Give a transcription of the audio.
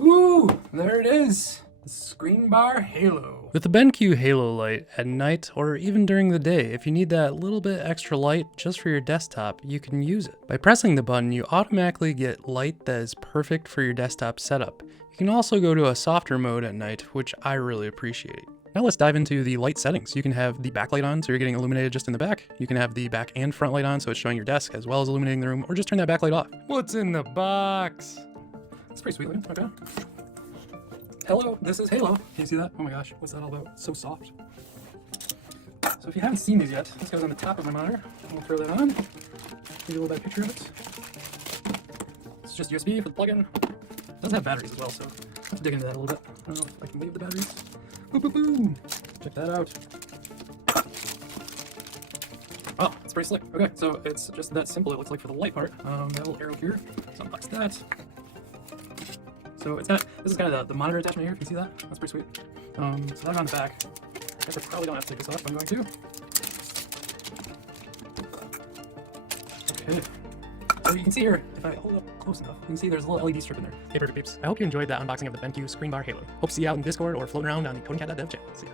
Ooh, there it is. The ScreenBar Halo. With the BenQ Halo light at night or even during the day, if you need that little bit extra light just for your desktop, you can use it. By pressing the button, you automatically get light that is perfect for your desktop setup. You can also go to a softer mode at night, which I really appreciate. Now let's dive into the light settings. You can have the backlight on, so you're getting illuminated just in the back. You can have the back and front light on, so it's showing your desk as well as illuminating the room, or just turn that backlight off. What's in the box? It's pretty sweet looking. Okay. Hello, this is Halo. Can you see that? Oh my gosh, what's that all about? It's so soft. So if you haven't seen these yet, this goes on the top of my monitor. I'm gonna throw that on. Give you a little better picture of it. It's just USB for the plug-in. It does have batteries as well, so I'll have to dig into that a little bit. I don't know if I can leave the batteries. Boom, boom, boom. Check that out. Oh, it's pretty slick. Okay, so it's just that simple, it looks like, for the light part. That little arrow here, so unbox that. So it's got, this is kind of the monitor attachment here, if you see that. That's pretty sweet. So that's on the back. I guess I probably don't have to take this off, but I'm going to. Okay. So you can see here, if I hold up close enough, you can see there's a little LED strip in there. Hey, perfect peeps. I hope you enjoyed that unboxing of the BenQ ScreenBar Halo. Hope to see you out in Discord or floating around on the codingcat.dev channel. See ya.